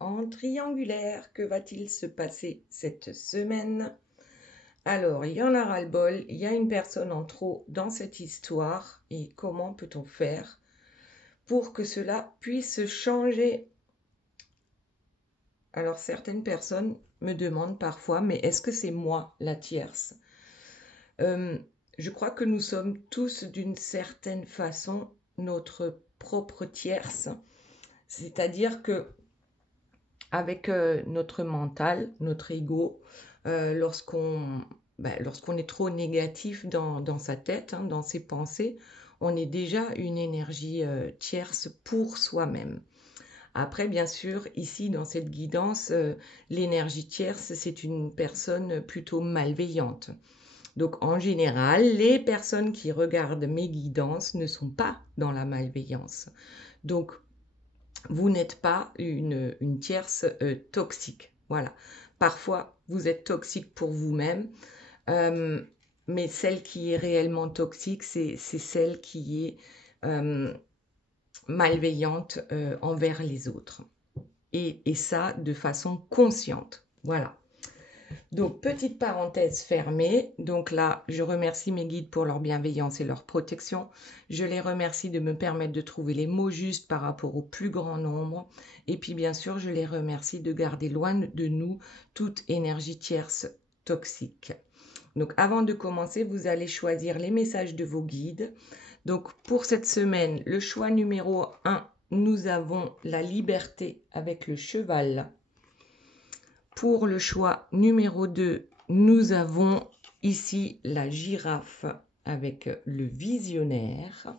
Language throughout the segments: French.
en triangulaire. Que va-t-il se passer cette semaine? Alors, il y en a ras-le-bol, il y a une personne en trop dans cette histoire. Et comment peut-on faire pour que cela puisse changer? Alors, certaines personnes me demandent parfois, mais est-ce que c'est moi la tierce? Je crois que nous sommes tous d'une certaine façon notre propre tierce. C'est-à-dire que avec notre mental, notre ego, lorsqu'on est trop négatif dans sa tête, hein, dans ses pensées, on est déjà une énergie tierce pour soi-même. Après, bien sûr, ici, dans cette guidance, l'énergie tierce, c'est une personne plutôt malveillante. Donc, en général, les personnes qui regardent mes guidances ne sont pas dans la malveillance. Donc, vous n'êtes pas une tierce toxique. Voilà. Parfois, vous êtes toxique pour vous-même, euh, mais celle qui est réellement toxique, c'est celle qui est malveillante envers les autres. Et ça de façon consciente. Voilà. Donc, petite parenthèse fermée. Donc là, je remercie mes guides pour leur bienveillance et leur protection. Je les remercie de me permettre de trouver les mots justes par rapport au plus grand nombre. Et puis, bien sûr, je les remercie de garder loin de nous toute énergie tierce toxique. Donc, avant de commencer, vous allez choisir les messages de vos guides. Donc, pour cette semaine, le choix numéro 1, nous avons la liberté avec le cheval. Pour le choix numéro 2, nous avons ici la girafe avec le visionnaire.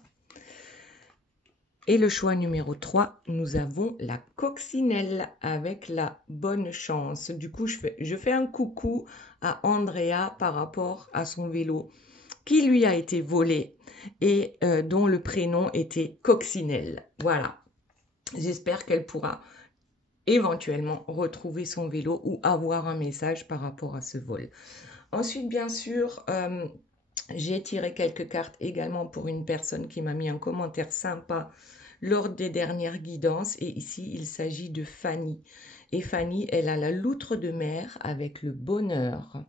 Et le choix numéro 3, nous avons la coccinelle avec la bonne chance. Du coup, je fais un coucou à Andrea par rapport à son vélo qui lui a été volé et dont le prénom était Coccinelle. Voilà. J'espère qu'elle pourra éventuellement retrouver son vélo ou avoir un message par rapport à ce vol. Ensuite, bien sûr, j'ai tiré quelques cartes également pour une personne qui m'a mis un commentaire sympa lors des dernières guidances. Et ici, il s'agit de Fanny. Et Fanny, elle a la loutre de mer avec le bonheur.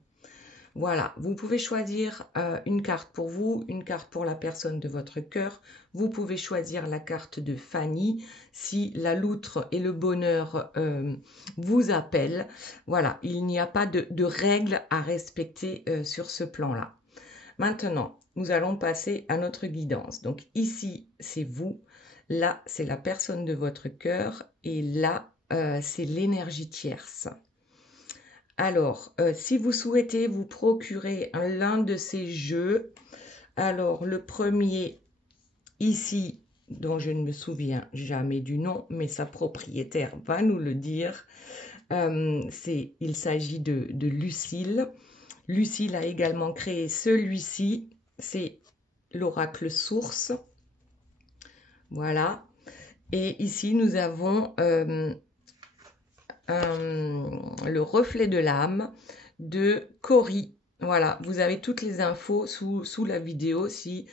Voilà, vous pouvez choisir une carte pour vous, une carte pour la personne de votre cœur. Vous pouvez choisir la carte de Fanny si la loutre et le bonheur vous appellent. Voilà, il n'y a pas de règles à respecter sur ce plan-là. Maintenant, nous allons passer à notre guidance. Donc ici, c'est vous. Là, c'est la personne de votre cœur. Et là, c'est l'énergie tierce. Alors, si vous souhaitez vous procurer l'un de ces jeux, alors le premier ici, dont je ne me souviens jamais du nom, mais sa propriétaire va nous le dire, il s'agit de Lucille. Lucille a également créé celui-ci, c'est l'oracle source. Voilà. Et ici, nous avons le reflet de l'âme de Cory. Voilà, vous avez toutes les infos sous la vidéo si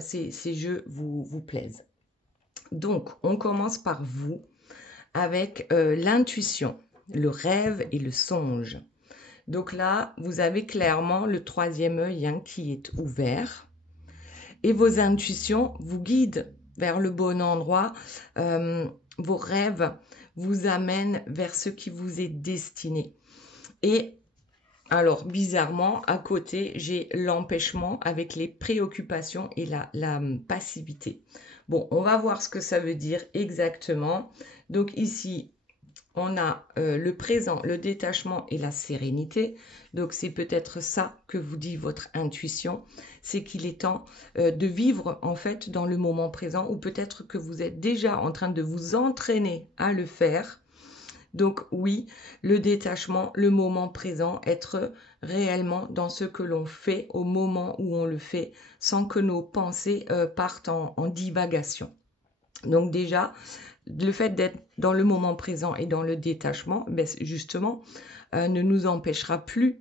ces jeux vous plaisent. Donc, on commence par vous avec l'intuition, le rêve et le songe. Donc là, vous avez clairement le troisième œil qui est ouvert et vos intuitions vous guident vers le bon endroit. Vos rêves vous amènent vers ce qui vous est destiné. Et alors, bizarrement, à côté, j'ai l'empêchement avec les préoccupations et la passivité. Bon, on va voir ce que ça veut dire exactement. Donc ici, on a le présent, le détachement et la sérénité. Donc c'est peut-être ça que vous dit votre intuition, c'est qu'il est temps de vivre en fait dans le moment présent, ou peut-être que vous êtes déjà en train de vous entraîner à le faire. Donc oui, le détachement, le moment présent, être réellement dans ce que l'on fait au moment où on le fait, sans que nos pensées partent en divagation. Donc déjà, le fait d'être dans le moment présent et dans le détachement, ben justement, ne nous empêchera plus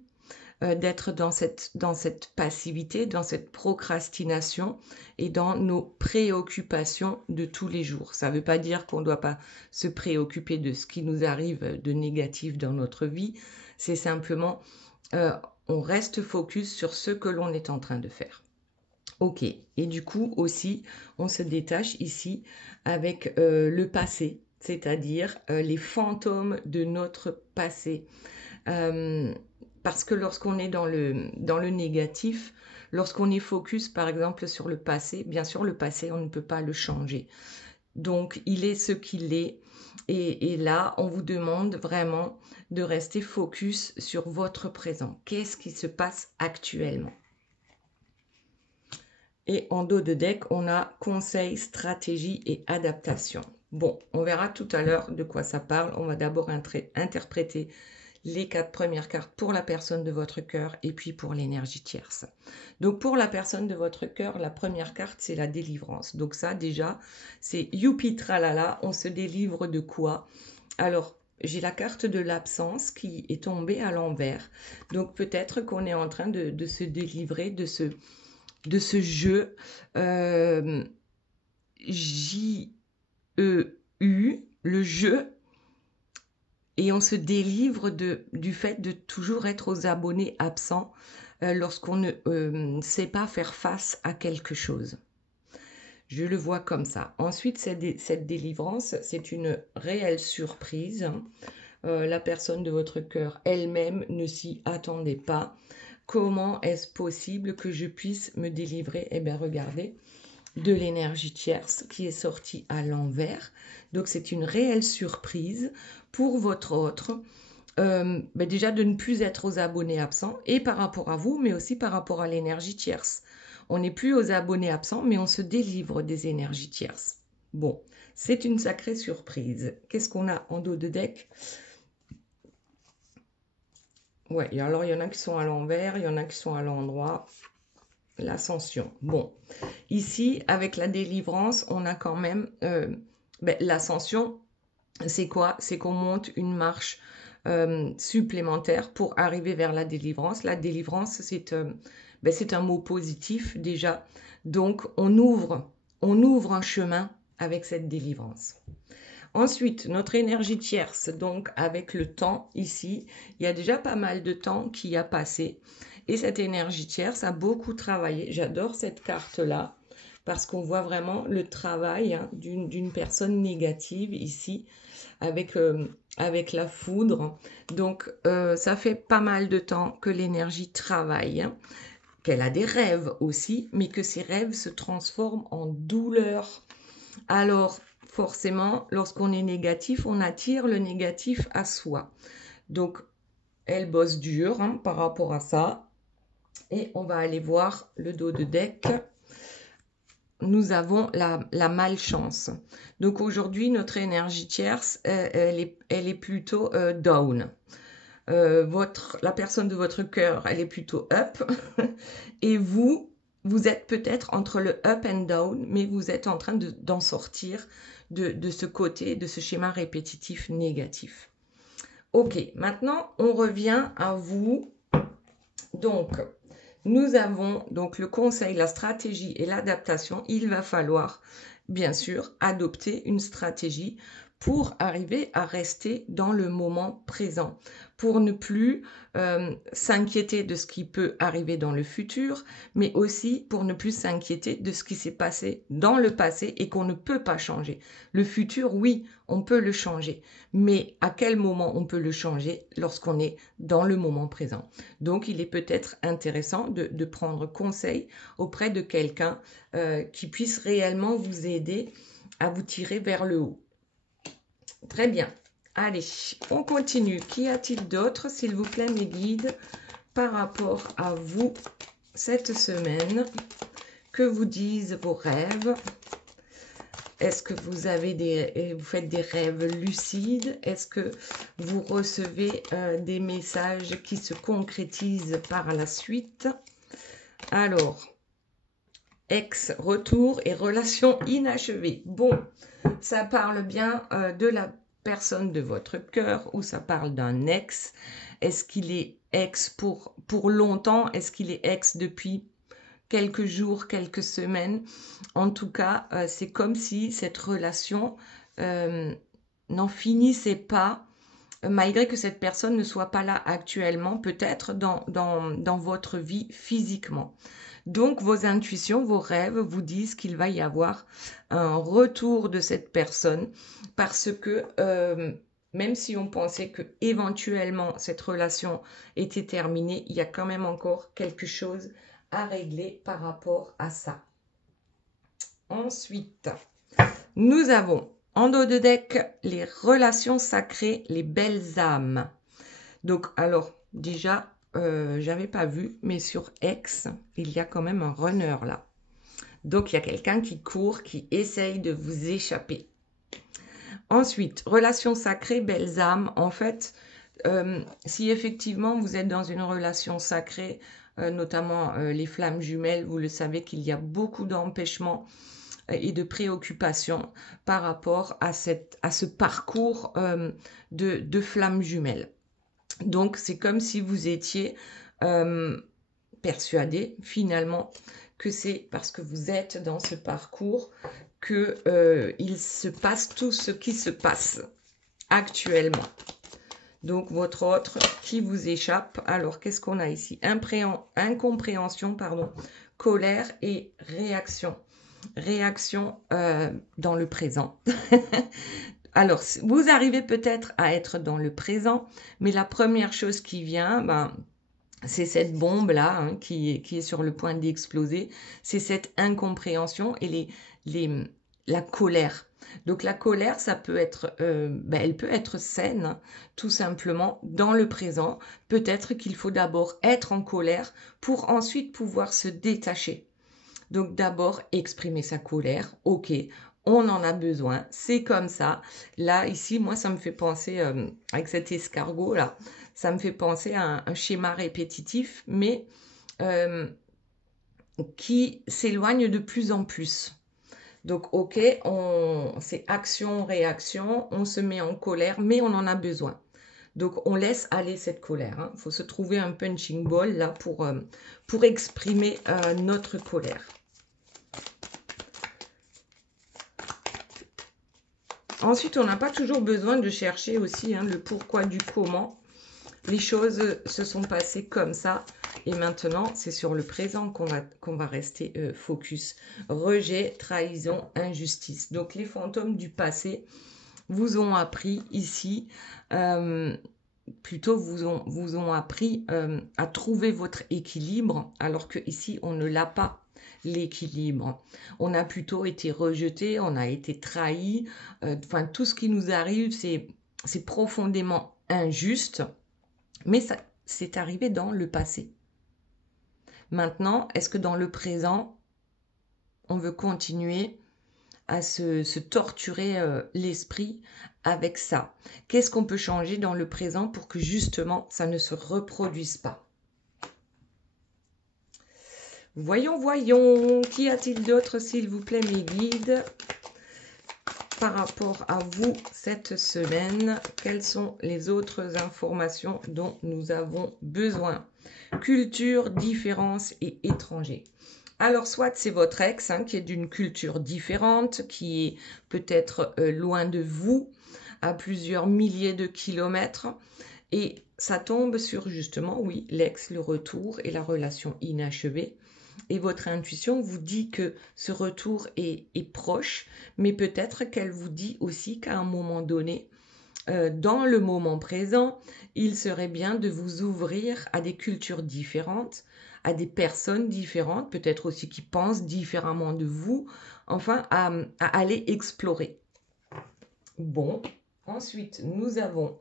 d'être dans cette passivité, dans cette procrastination et dans nos préoccupations de tous les jours. Ça ne veut pas dire qu'on ne doit pas se préoccuper de ce qui nous arrive de négatif dans notre vie, c'est simplement on reste focus sur ce que l'on est en train de faire. Ok, et du coup aussi, on se détache ici avec le passé, c'est-à-dire les fantômes de notre passé. Parce que lorsqu'on est dans le négatif, lorsqu'on est focus par exemple sur le passé, bien sûr le passé on ne peut pas le changer. Donc il est ce qu'il est et là on vous demande vraiment de rester focus sur votre présent. Qu'est-ce qui se passe actuellement? Et en dos de deck, on a conseil, stratégie et adaptation. Bon, on verra tout à l'heure de quoi ça parle. On va d'abord interpréter les 4 premières cartes pour la personne de votre cœur et puis pour l'énergie tierce. Donc pour la personne de votre cœur, la première carte, c'est la délivrance. Donc ça déjà, c'est youpi tralala, on se délivre de quoi? Alors, j'ai la carte de l'absence qui est tombée à l'envers. Donc peut-être qu'on est en train de se délivrer de ce jeu J-E-U, le jeu, et on se délivre du fait de toujours être aux abonnés absents lorsqu'on ne sait pas faire face à quelque chose. Je le vois comme ça. Ensuite, cette délivrance, c'est une réelle surprise. La personne de votre cœur elle-même ne s'y attendait pas. Comment est-ce possible que je puisse me délivrer? Eh bien, regardez, de l'énergie tierce qui est sortie à l'envers. Donc, c'est une réelle surprise pour votre autre. Déjà, de ne plus être aux abonnés absents et par rapport à vous, mais aussi par rapport à l'énergie tierce. On n'est plus aux abonnés absents, mais on se délivre des énergies tierces. Bon, c'est une sacrée surprise. Qu'est-ce qu'on a en dos de deck? Ouais, alors il y en a qui sont à l'envers, il y en a qui sont à l'endroit. L'ascension. Bon, ici, avec la délivrance, on a quand même l'ascension. C'est quoi? C'est qu'on monte une marche supplémentaire pour arriver vers la délivrance. La délivrance, c'est un mot positif déjà. Donc, on ouvre un chemin avec cette délivrance. Ensuite, notre énergie tierce, donc avec le temps ici, il y a déjà pas mal de temps qui a passé. Et cette énergie tierce a beaucoup travaillé. J'adore cette carte-là parce qu'on voit vraiment le travail d'une personne négative ici avec la foudre. Donc, ça fait pas mal de temps que l'énergie travaille, qu'elle a des rêves aussi, mais que ces rêves se transforment en douleur. Alors, forcément, lorsqu'on est négatif, on attire le négatif à soi. Donc, elle bosse dur par rapport à ça. Et on va aller voir le dos de deck. Nous avons la malchance. Donc aujourd'hui, notre énergie tierce, elle est plutôt down. La personne de votre cœur, elle est plutôt up. Et vous êtes peut-être entre le up and down, mais vous êtes en train d'en sortir de ce côté, de ce schéma répétitif négatif. Ok, maintenant, on revient à vous. Donc, nous avons donc le conseil, la stratégie et l'adaptation. Il va falloir, bien sûr, adopter une stratégie pour arriver à rester dans le moment présent, pour ne plus s'inquiéter de ce qui peut arriver dans le futur, mais aussi pour ne plus s'inquiéter de ce qui s'est passé dans le passé et qu'on ne peut pas changer. Le futur, oui, on peut le changer, mais à quel moment on peut le changer? Lorsqu'on est dans le moment présent. Donc, il est peut-être intéressant de prendre conseil auprès de quelqu'un qui puisse réellement vous aider à vous tirer vers le haut. Très bien. Allez, on continue. Qu'y a-t-il d'autre, s'il vous plaît, mes guides, par rapport à vous cette semaine? Que vous disent vos rêves? Est-ce que vous faites des rêves lucides? Est-ce que vous recevez des messages qui se concrétisent par la suite? Alors, ex, retour et relations inachevées. Bon, ça parle bien de personne de votre cœur ou ça parle d'un ex. Est-ce qu'il est ex pour longtemps? Est-ce qu'il est ex depuis quelques jours, quelques semaines? En tout cas, c'est comme si cette relation n'en finissait pas, malgré que cette personne ne soit pas là actuellement, peut-être dans votre vie physiquement. Donc, vos intuitions, vos rêves vous disent qu'il va y avoir un retour de cette personne parce que même si on pensait que éventuellement cette relation était terminée, il y a quand même encore quelque chose à régler par rapport à ça. Ensuite, nous avons en dos de deck les relations sacrées, les belles âmes. Donc, alors, déjà, j'avais pas vu, mais sur X, il y a quand même un runner là. Donc, il y a quelqu'un qui court, qui essaye de vous échapper. Ensuite, relations sacrées, belles âmes. En fait, si effectivement vous êtes dans une relation sacrée, notamment les flammes jumelles, vous le savez qu'il y a beaucoup d'empêchements et de préoccupations par rapport à ce parcours de flammes jumelles. Donc, c'est comme si vous étiez persuadé finalement que c'est parce que vous êtes dans ce parcours qu'il se passe tout ce qui se passe actuellement. Donc, votre autre qui vous échappe. Alors, qu'est-ce qu'on a ici? Incompréhension, colère et réaction. Réaction dans le présent. Alors, vous arrivez peut-être à être dans le présent, mais la première chose qui vient, c'est cette bombe-là hein, qui est sur le point d'exploser. C'est cette incompréhension et la colère. Donc la colère, ça peut être, elle peut être saine, tout simplement, dans le présent. Peut-être qu'il faut d'abord être en colère pour ensuite pouvoir se détacher. Donc d'abord, exprimer sa colère. Ok, on en a besoin, c'est comme ça. Là, ici, moi, ça me fait penser, avec cet escargot-là, ça me fait penser à un schéma répétitif, mais qui s'éloigne de plus en plus. Donc, ok, c'est action, réaction, on se met en colère, mais on en a besoin. Donc, on laisse aller cette colère. Il faut se trouver un punching ball là pour exprimer notre colère. Ensuite, on n'a pas toujours besoin de chercher aussi le pourquoi du comment. Les choses se sont passées comme ça. Et maintenant, c'est sur le présent qu'on va rester focus. Rejet, trahison, injustice. Donc, les fantômes du passé vous ont appris ici, plutôt vous ont appris à trouver votre équilibre, alors que ici, on ne l'a pas. L'équilibre. On a plutôt été rejeté, on a été trahi. Enfin, tout ce qui nous arrive, c'est profondément injuste, mais ça, c'est arrivé dans le passé. Maintenant, est-ce que dans le présent, on veut continuer à se torturer l'esprit avec ça? Qu'est-ce qu'on peut changer dans le présent pour que justement, ça ne se reproduise pas? Voyons, qu'y a-t-il d'autre, s'il vous plaît, mes guides, par rapport à vous cette semaine? Quelles sont les autres informations dont nous avons besoin? Culture, différence et étranger. Alors, soit c'est votre ex qui est d'une culture différente, qui est peut-être loin de vous, à plusieurs milliers de kilomètres, et ça tombe sur justement, oui, l'ex, le retour et la relation inachevée. Et votre intuition vous dit que ce retour est proche, mais peut-être qu'elle vous dit aussi qu'à un moment donné, dans le moment présent, il serait bien de vous ouvrir à des cultures différentes, à des personnes différentes, peut-être aussi qui pensent différemment de vous, enfin à aller explorer. Bon, ensuite nous avons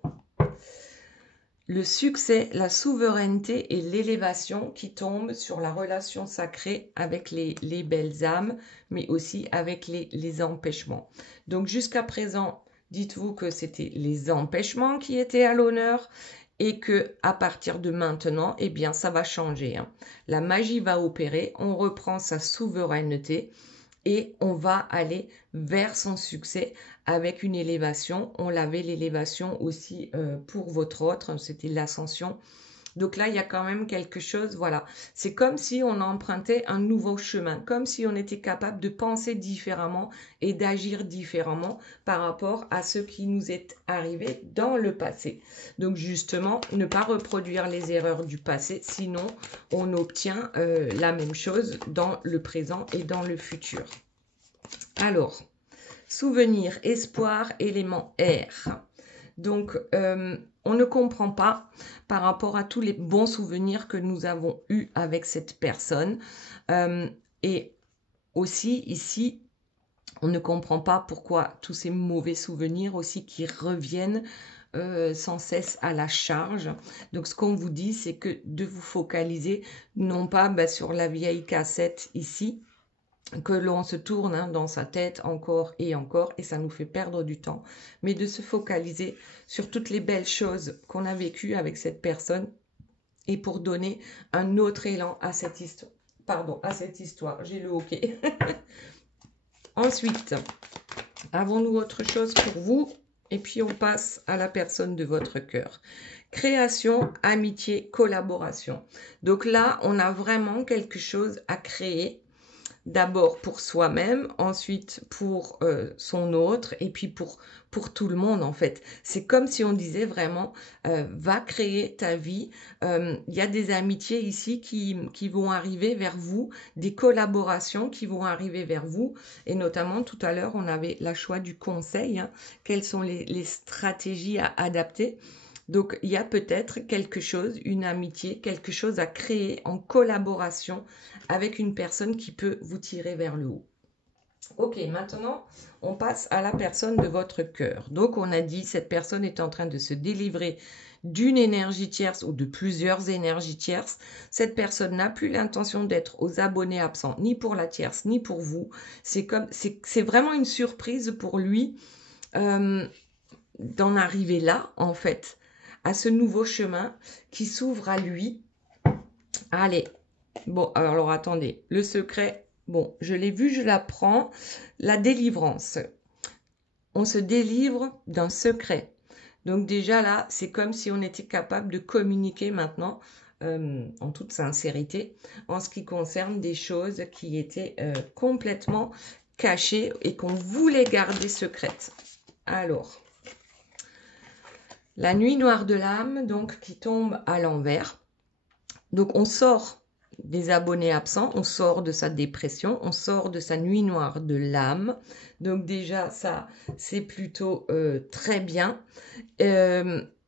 le succès, la souveraineté et l'élévation qui tombent sur la relation sacrée avec les belles âmes, mais aussi avec les empêchements. Donc jusqu'à présent, dites-vous que c'était les empêchements qui étaient à l'honneur et que à partir de maintenant, eh bien, ça va changer. La magie va opérer, on reprend sa souveraineté et on va aller vers son succès avec une élévation. On l'avait l'élévation aussi pour votre autre, c'était l'ascension. Donc là, il y a quand même quelque chose, voilà. C'est comme si on empruntait un nouveau chemin, comme si on était capable de penser différemment et d'agir différemment par rapport à ce qui nous est arrivé dans le passé. Donc justement, ne pas reproduire les erreurs du passé, sinon on obtient la même chose dans le présent et dans le futur. Alors, souvenir, espoir, élément R. Donc, on ne comprend pas par rapport à tous les bons souvenirs que nous avons eus avec cette personne. Et aussi, ici, on ne comprend pas pourquoi tous ces mauvais souvenirs aussi qui reviennent sans cesse à la charge. Donc, ce qu'on vous dit, c'est que de vous focaliser, non pas sur la vieille cassette ici, que l'on se tourne dans sa tête encore, et ça nous fait perdre du temps, mais de se focaliser sur toutes les belles choses qu'on a vécues avec cette personne et pour donner un autre élan à cette histoire. Pardon, à cette histoire, j'ai le hoquet. Ensuite, avons-nous autre chose pour vous? Et puis on passe à la personne de votre cœur. Création, amitié, collaboration. Donc là, on a vraiment quelque chose à créer. D'abord pour soi-même, ensuite pour son autre et puis pour tout le monde en fait. C'est comme si on disait vraiment, va créer ta vie. Il y a des amitiés ici qui vont arriver vers vous, des collaborations qui vont arriver vers vous. Et notamment tout à l'heure, on avait le choix du conseil. Quelles sont les stratégies à adapter? Donc, il y a peut-être quelque chose, une amitié, quelque chose à créer en collaboration avec une personne qui peut vous tirer vers le haut. Ok, maintenant, on passe à la personne de votre cœur. Donc, on a dit, cette personne est en train de se délivrer d'une énergie tierce ou de plusieurs énergies tierces. Cette personne n'a plus l'intention d'être aux abonnés absents, ni pour la tierce, ni pour vous. C'est vraiment une surprise pour lui d'en arriver là, en fait, à ce nouveau chemin qui s'ouvre à lui. Allez, bon, alors attendez, le secret, bon, je l'ai vu, je l'apprends. La délivrance. On se délivre d'un secret. Donc déjà là, c'est comme si on était capable de communiquer maintenant, en toute sincérité, en ce qui concerne des choses qui étaient complètement cachées et qu'on voulait garder secrètes. Alors, la nuit noire de l'âme, donc, qui tombe à l'envers. Donc, on sort des abonnés absents, on sort de sa dépression, on sort de sa nuit noire de l'âme. Donc, déjà, ça, c'est plutôt très bien.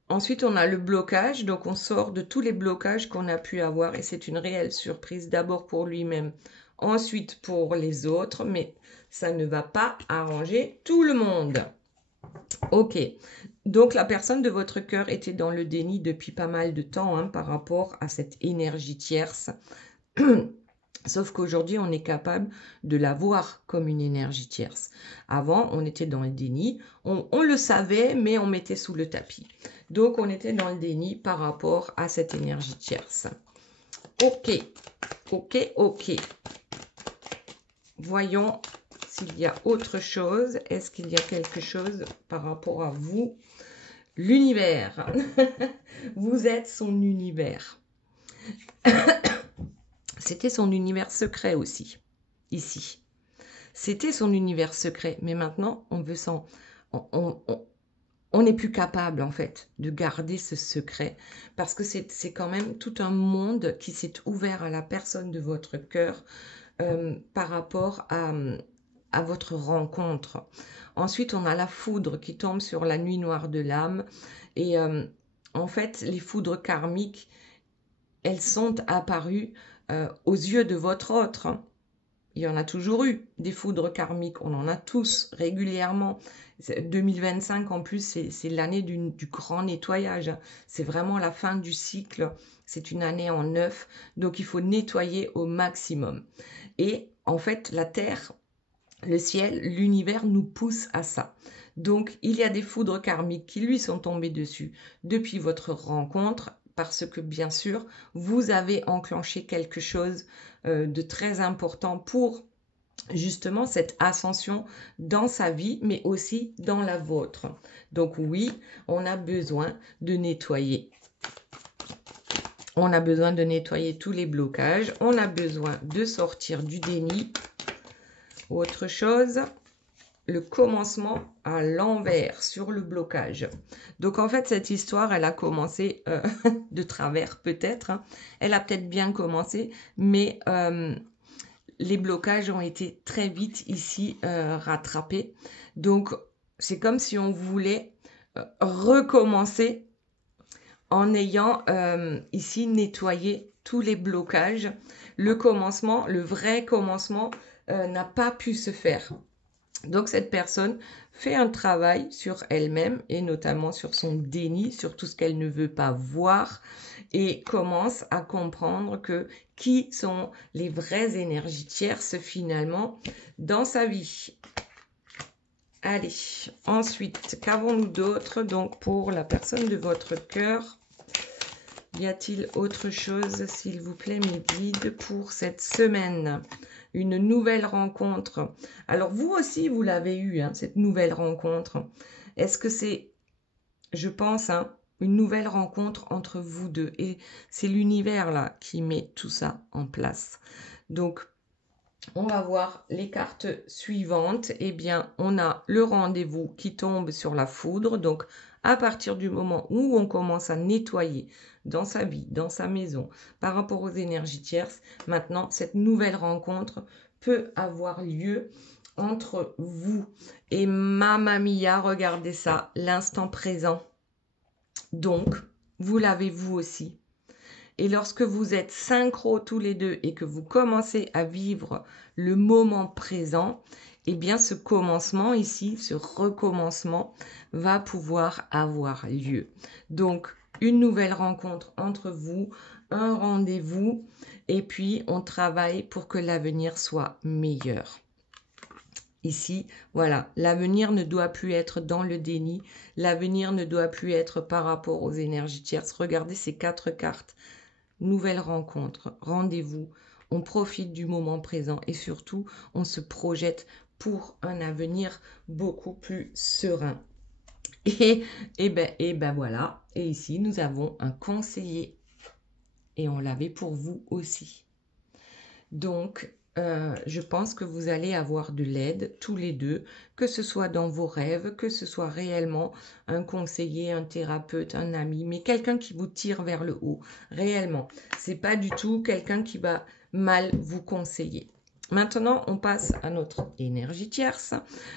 Ensuite, on a le blocage. Donc, on sort de tous les blocages qu'on a pu avoir. Et c'est une réelle surprise, d'abord pour lui-même, ensuite pour les autres. Mais ça ne va pas arranger tout le monde. Ok, donc la personne de votre cœur était dans le déni depuis pas mal de temps par rapport à cette énergie tierce. Sauf qu'aujourd'hui, on est capable de la voir comme une énergie tierce. Avant, on était dans le déni. On le savait, mais on mettait sous le tapis. Donc, on était dans le déni par rapport à cette énergie tierce. Ok, ok, ok. Voyons s'il y a autre chose. Est-ce qu'il y a quelque chose par rapport à vous? L'univers. Vous êtes son univers. C'était son univers secret aussi, ici. C'était son univers secret, mais maintenant, on n'est plus capable, en fait, de garder ce secret, parce que c'est quand même tout un monde qui s'est ouvert à la personne de votre cœur par rapport à votre rencontre. Ensuite, on a la foudre qui tombe sur la nuit noire de l'âme. Et en fait, les foudres karmiques, elles sont apparues aux yeux de votre autre. Il y en a toujours eu des foudres karmiques. On en a tous régulièrement. 2025, en plus, c'est l'année du grand nettoyage. C'est vraiment la fin du cycle. C'est une année en neuf. Donc, il faut nettoyer au maximum. Et en fait, la Terre, le ciel, l'univers nous pousse à ça. Donc, il y a des foudres karmiques qui lui sont tombées dessus depuis votre rencontre, parce que, bien sûr, vous avez enclenché quelque chose de très important pour justement cette ascension dans sa vie, mais aussi dans la vôtre. Donc oui, on a besoin de nettoyer. On a besoin de nettoyer tous les blocages. On a besoin de sortir du déni. Autre chose, le commencement à l'envers sur le blocage. Donc en fait, cette histoire, elle a commencé de travers peut-être. Hein. Elle a peut-être bien commencé, mais les blocages ont été très vite ici rattrapés. Donc c'est comme si on voulait recommencer en ayant ici nettoyé tous les blocages. Le commencement, le vrai commencement n'a pas pu se faire. Donc cette personne fait un travail sur elle-même et notamment sur son déni, sur tout ce qu'elle ne veut pas voir et commence à comprendre que qui sont les vraies énergies tierces finalement dans sa vie. Allez, ensuite, qu'avons-nous d'autre? Donc pour la personne de votre cœur, y a-t-il autre chose, s'il vous plaît, mes guides, pour cette semaine? Une nouvelle rencontre. Alors, vous aussi, vous l'avez eu, hein, cette nouvelle rencontre. Est-ce que c'est, je pense, hein, une nouvelle rencontre entre vous deux? Et c'est l'univers, là, qui met tout ça en place. Donc, on va voir les cartes suivantes. Eh bien, on a le rendez-vous qui tombe sur la foudre. Donc, à partir du moment où on commence à nettoyer dans sa vie, dans sa maison, par rapport aux énergies tierces, maintenant, cette nouvelle rencontre peut avoir lieu entre vous. Et Mamma Mia, regardez ça, l'instant présent. Donc, vous l'avez vous aussi. Et lorsque vous êtes synchro tous les deux et que vous commencez à vivre le moment présent, eh bien ce commencement ici, ce recommencement va pouvoir avoir lieu. Donc, une nouvelle rencontre entre vous, un rendez-vous, et puis on travaille pour que l'avenir soit meilleur. Ici, voilà, l'avenir ne doit plus être dans le déni, l'avenir ne doit plus être par rapport aux énergies tierces. Regardez ces 4 cartes. Nouvelle rencontre, rendez-vous, on profite du moment présent et surtout, on se projette pour un avenir beaucoup plus serein. Et ben voilà, et ici, nous avons un conseiller et on l'avait pour vous aussi. Donc, je pense que vous allez avoir de l'aide tous les deux, que ce soit dans vos rêves, que ce soit réellement un conseiller, un thérapeute, un ami, mais quelqu'un qui vous tire vers le haut, réellement. C'est pas du tout quelqu'un qui va mal vous conseiller. Maintenant, on passe à notre énergie tierce.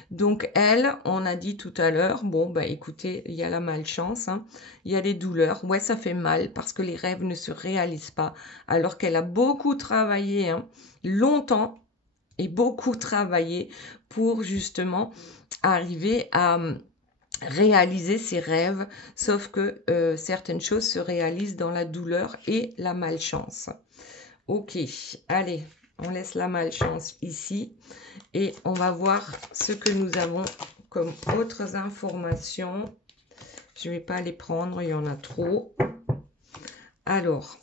Donc, elle, on a dit tout à l'heure, bon, bah écoutez, il y a la malchance, hein, il y a les douleurs. Ouais, ça fait mal parce que les rêves ne se réalisent pas. Alors qu'elle a beaucoup travaillé, hein, longtemps et beaucoup travaillé pour justement arriver à réaliser ses rêves. Sauf que certaines choses se réalisent dans la douleur et la malchance. Ok, allez. On laisse la malchance ici et on va voir ce que nous avons comme autres informations. Je ne vais pas les prendre, il y en a trop. Alors,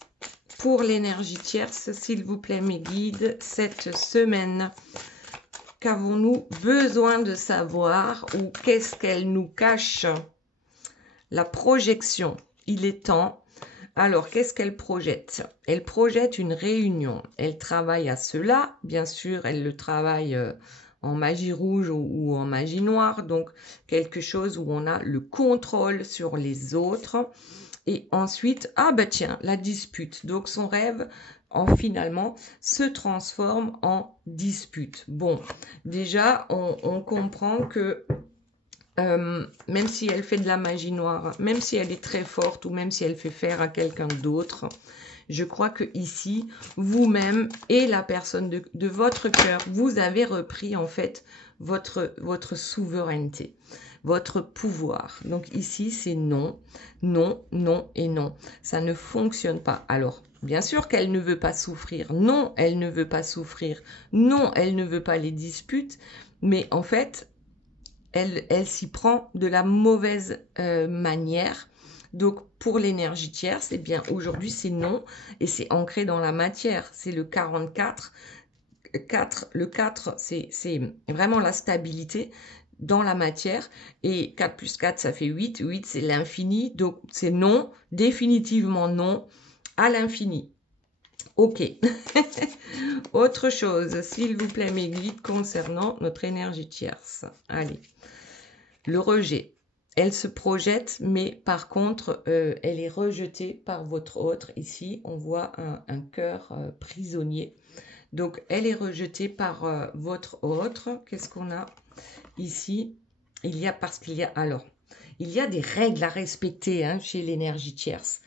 pour l'énergie tierce, s'il vous plaît, mes guides, cette semaine, qu'avons-nous besoin de savoir ou qu'est-ce qu'elle nous cache? La projection, il est temps. Alors, qu'est-ce qu'elle projette? Elle projette une réunion. Elle travaille à cela. Bien sûr, elle le travaille en magie rouge ou en magie noire. Donc, quelque chose où on a le contrôle sur les autres. Et ensuite, ah bah tiens, la dispute. Donc, son rêve, finalement, se transforme en dispute. Bon, déjà, on comprend que même si elle fait de la magie noire, même si elle est très forte ou même si elle fait faire à quelqu'un d'autre, je crois que ici, vous-même et la personne de votre cœur, vous avez repris en fait votre souveraineté, votre pouvoir. Donc ici, c'est non, non, non et non. Ça ne fonctionne pas. Alors, bien sûr qu'elle ne veut pas souffrir. Non, elle ne veut pas souffrir. Non, elle ne veut pas les disputes. Mais en fait, elle s'y prend de la mauvaise manière. Donc, pour l'énergie tierce, eh bien, aujourd'hui, c'est non. Et c'est ancré dans la matière. C'est le 44. le 4, c'est vraiment la stabilité dans la matière. Et 4 plus 4, ça fait 8. 8, c'est l'infini. Donc, c'est non, définitivement non à l'infini. Ok. Autre chose, s'il vous plaît, mes guides, concernant notre énergie tierce. Allez. Le rejet. Elle se projette, mais par contre, elle est rejetée par votre autre. Ici, on voit un cœur prisonnier. Donc, elle est rejetée par votre autre. Qu'est-ce qu'on a ici? Il y a des règles à respecter hein, chez l'énergie tierce.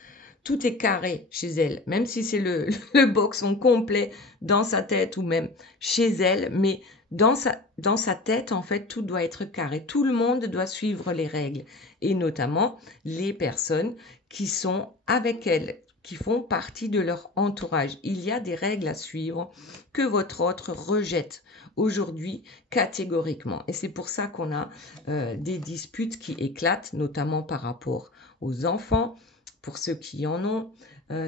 Tout est carré chez elle, même si c'est le boxon complet dans sa tête ou même chez elle, mais dans sa tête, en fait, tout doit être carré. Tout le monde doit suivre les règles, et notamment les personnes qui sont avec elle, qui font partie de leur entourage. Il y a des règles à suivre que votre autre rejette aujourd'hui catégoriquement. Et c'est pour ça qu'on a des disputes qui éclatent, notamment par rapport aux enfants, pour ceux qui en ont.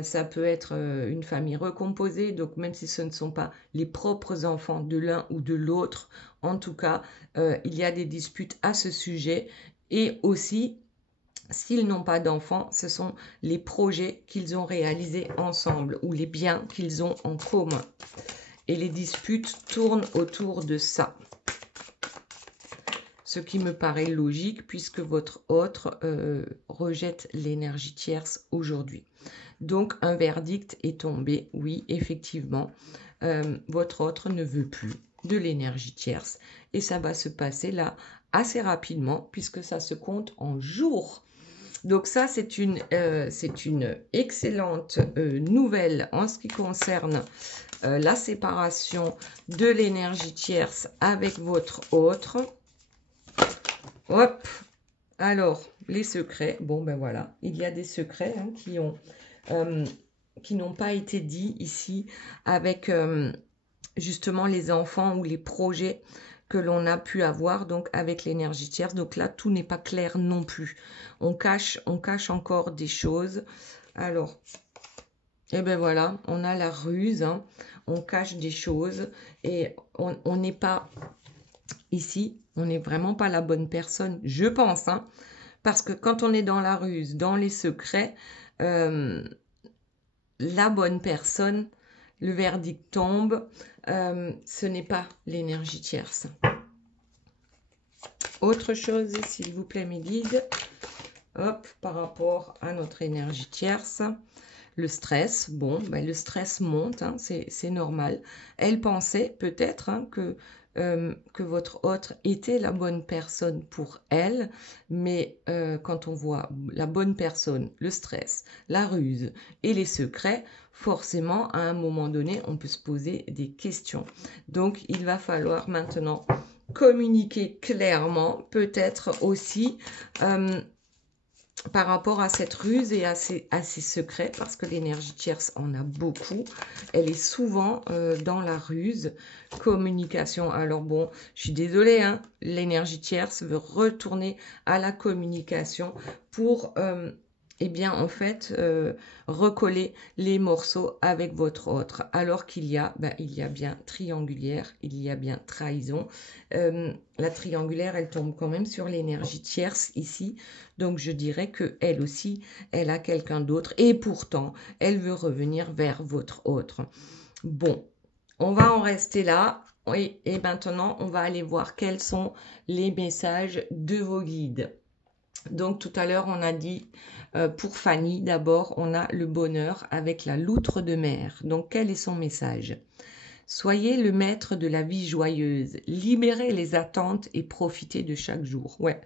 Ça peut être une famille recomposée, donc même si ce ne sont pas les propres enfants de l'un ou de l'autre, en tout cas, il y a des disputes à ce sujet. Et aussi, s'ils n'ont pas d'enfants, ce sont les projets qu'ils ont réalisés ensemble ou les biens qu'ils ont en commun. Et les disputes tournent autour de ça. Ce qui me paraît logique puisque votre autre rejette l'énergie tierce aujourd'hui. Donc, un verdict est tombé. Oui, effectivement, votre autre ne veut plus de l'énergie tierce. Et ça va se passer là assez rapidement puisque ça se compte en jours. Donc ça, c'est une excellente nouvelle en ce qui concerne la séparation de l'énergie tierce avec votre autre. Hop. Alors, les secrets. Bon, ben voilà, il y a des secrets hein, qui n'ont pas été dits ici avec justement les enfants ou les projets que l'on a pu avoir donc avec l'énergie tierce. Donc là, tout n'est pas clair non plus. On cache encore des choses. Alors, et ben voilà, on a la ruse, hein. On cache des choses et on n'est pas ici, on n'est vraiment pas la bonne personne, je pense, hein, parce que quand on est dans la ruse, dans les secrets, la bonne personne, le verdict tombe, ce n'est pas l'énergie tierce. Autre chose, s'il vous plaît, mes guides, hop, par rapport à notre énergie tierce, le stress, bon, ben, le stress monte, hein, c'est normal. Elle pensait peut-être hein, que votre autre était la bonne personne pour elle, mais quand on voit la bonne personne, le stress, la ruse et les secrets, forcément, à un moment donné, on peut se poser des questions. Donc, il va falloir maintenant communiquer clairement, peut-être aussi par rapport à cette ruse et à ces secrets, parce que l'énergie tierce en a beaucoup. Elle est souvent dans la ruse. Communication. Alors bon, je suis désolée, hein, l'énergie tierce veut retourner à la communication pour, eh bien, en fait, recoller les morceaux avec votre autre. Alors qu'il y a, il y a bien triangulaire, il y a bien trahison. La triangulaire, elle tombe quand même sur l'énergie tierce ici. Donc, je dirais qu'elle aussi, elle a quelqu'un d'autre. Et pourtant, elle veut revenir vers votre autre. Bon, on va en rester là. Et maintenant, on va aller voir quels sont les messages de vos guides. Donc, tout à l'heure, on a dit, pour Fanny, d'abord, on a le bonheur avec la loutre de mer. Donc, quel est son message ? Soyez le maître de la vie joyeuse. Libérez les attentes et profitez de chaque jour. Ouais.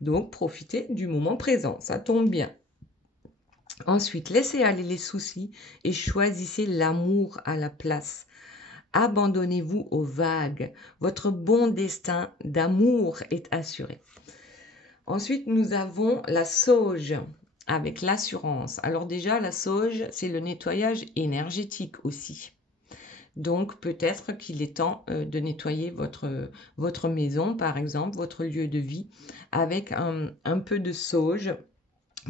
Donc, profitez du moment présent, ça tombe bien. Ensuite, laissez aller les soucis et choisissez l'amour à la place. Abandonnez-vous aux vagues. Votre bon destin d'amour est assuré. Ensuite, nous avons la sauge avec l'assurance. Alors déjà, la sauge, c'est le nettoyage énergétique aussi. Donc, peut-être qu'il est temps de nettoyer votre maison, par exemple, votre lieu de vie, avec un peu de sauge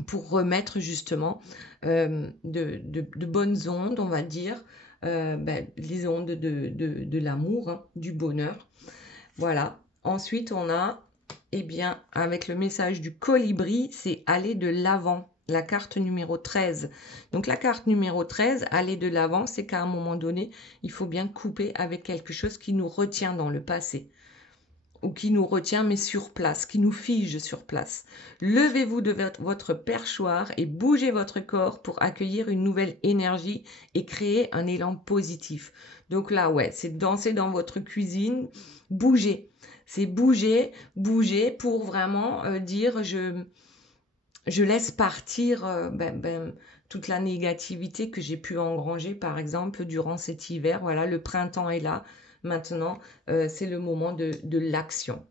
pour remettre justement de bonnes ondes, on va dire, les ondes de l'amour, hein, du bonheur. Voilà. Ensuite, on a, eh bien, avec le message du colibri, c'est aller de l'avant. La carte numéro 13. Donc la carte numéro 13, aller de l'avant, c'est qu'à un moment donné, il faut bien couper avec quelque chose qui nous retient dans le passé. Ou qui nous retient mais sur place, qui nous fige sur place. Levez-vous de votre perchoir et bougez votre corps pour accueillir une nouvelle énergie et créer un élan positif. Donc là, ouais, c'est danser dans votre cuisine, bouger. C'est bouger pour vraiment dire je laisse partir toute la négativité que j'ai pu engranger, par exemple, durant cet hiver. Voilà, le printemps est là. Maintenant, c'est le moment de l'action.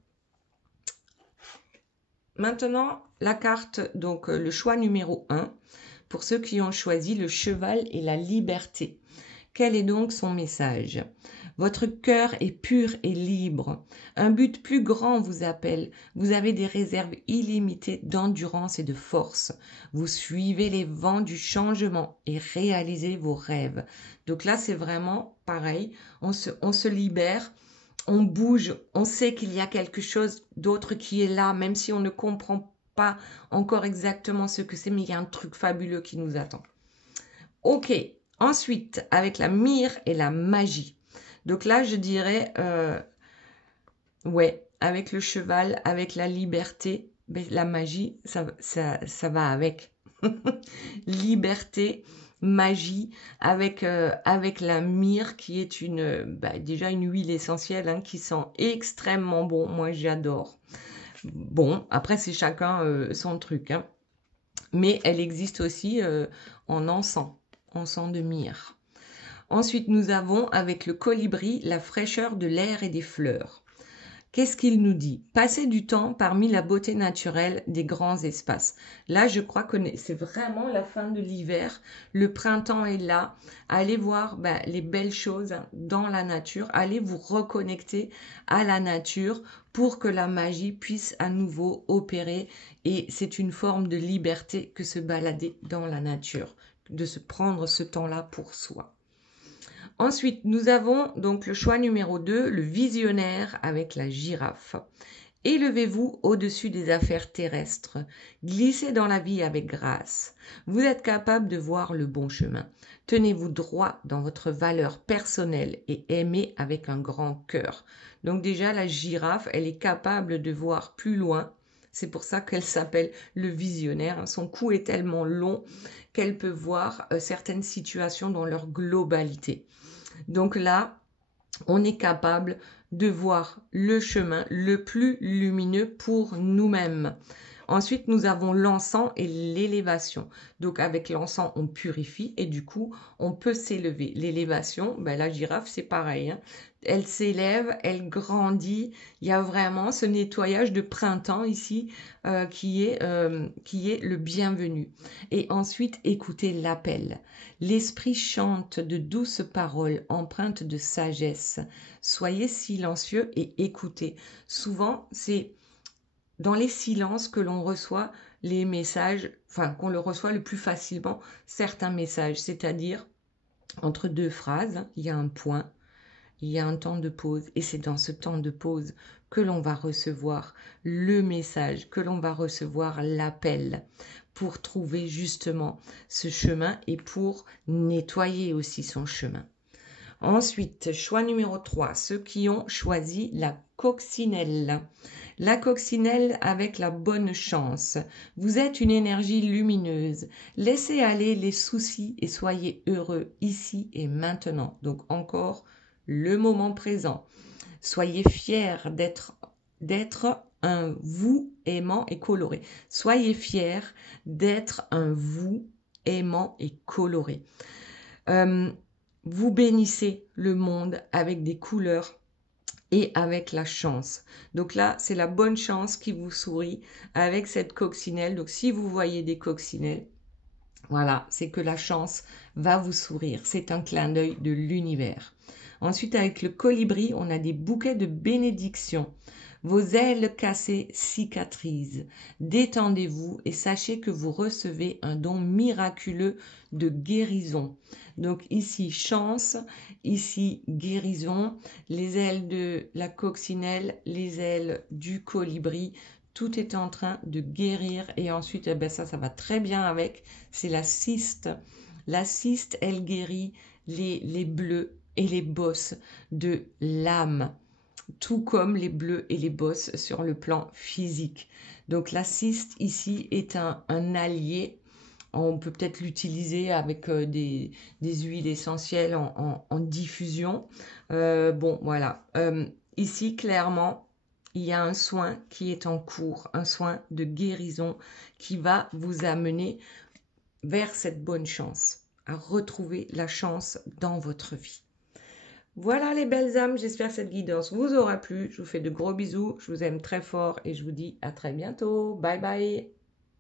Maintenant, la carte, donc le choix numéro 1, pour ceux qui ont choisi le cheval et la liberté. Quel est donc son message? Votre cœur est pur et libre. Un but plus grand vous appelle. Vous avez des réserves illimitées d'endurance et de force. Vous suivez les vents du changement et réalisez vos rêves. Donc là, c'est vraiment pareil. On se libère, on bouge, on sait qu'il y a quelque chose d'autre qui est là, même si on ne comprend pas encore exactement ce que c'est, mais il y a un truc fabuleux qui nous attend. Ok. Ensuite, avec la myrrhe et la magie. Donc là, je dirais, ouais, avec le cheval, avec la liberté, ben, la magie, ça va avec. Liberté, magie, avec la myrrhe qui est déjà une huile essentielle, hein, qui sent extrêmement bon. Moi, j'adore. Bon, après, c'est chacun son truc, hein. Mais elle existe aussi en encens de myrrhe. Ensuite, nous avons avec le colibri la fraîcheur de l'air et des fleurs. Qu'est-ce qu'il nous dit? Passer du temps parmi la beauté naturelle des grands espaces. Là, je crois que c'est vraiment la fin de l'hiver. Le printemps est là. Allez voir les belles choses dans la nature. Allez vous reconnecter à la nature pour que la magie puisse à nouveau opérer. Et c'est une forme de liberté que se balader dans la nature, de se prendre ce temps-là pour soi. Ensuite, nous avons donc le choix numéro 2, le visionnaire avec la girafe. Élevez-vous au-dessus des affaires terrestres. Glissez dans la vie avec grâce. Vous êtes capable de voir le bon chemin. Tenez-vous droit dans votre valeur personnelle et aimez avec un grand cœur. Donc déjà, la girafe, elle est capable de voir plus loin. C'est pour ça qu'elle s'appelle le visionnaire. Son cou est tellement long qu'elle peut voir certaines situations dans leur globalité. Donc là, on est capable de voir le chemin le plus lumineux pour nous-mêmes. Ensuite, nous avons l'encens et l'élévation. Donc, avec l'encens, on purifie et du coup, on peut s'élever. L'élévation, la girafe, c'est pareil, hein. Elle s'élève, elle grandit. Il y a vraiment ce nettoyage de printemps ici qui est le bienvenu. Et ensuite, écoutez l'appel. L'esprit chante de douces paroles empreintes de sagesse. Soyez silencieux et écoutez. Souvent, c'est dans les silences que l'on reçoit les messages, qu'on le reçoit le plus facilement, certains messages, c'est-à-dire entre deux phrases, il y a un point, il y a un temps de pause, et c'est dans ce temps de pause que l'on va recevoir le message, que l'on va recevoir l'appel pour trouver justement ce chemin et pour nettoyer aussi son chemin. Ensuite, choix numéro 3, ceux qui ont choisi la coccinelle. La coccinelle avec la bonne chance. Vous êtes une énergie lumineuse. Laissez aller les soucis et soyez heureux ici et maintenant. Donc encore le moment présent. Soyez fiers d'être un vous aimant et coloré. Soyez fiers d'être un vous aimant et coloré. Vous bénissez le monde avec des couleurs et avec la chance. Donc là, c'est la bonne chance qui vous sourit avec cette coccinelle. Donc si vous voyez des coccinelles, voilà, c'est que la chance va vous sourire. C'est un clin d'œil de l'univers. Ensuite, avec le colibri, on a des bouquets de bénédictions. Vos ailes cassées cicatrisent. Détendez-vous et sachez que vous recevez un don miraculeux de guérison. Donc ici, chance, ici, guérison, les ailes de la coccinelle, les ailes du colibri, tout est en train de guérir. Et ensuite, eh ben ça va très bien avec, c'est la cyste. La cyste, elle guérit les bleus et les bosses de l'âme, tout comme les bleus et les bosses sur le plan physique. Donc la cyste ici est un allié. On peut peut-être l'utiliser avec des huiles essentielles en diffusion. Bon, voilà. Ici, clairement, il y a un soin qui est en cours, un soin de guérison qui va vous amener vers cette bonne chance, à retrouver la chance dans votre vie. Voilà les belles âmes, j'espère que cette guidance vous aura plu. Je vous fais de gros bisous, je vous aime très fort et je vous dis à très bientôt. Bye bye.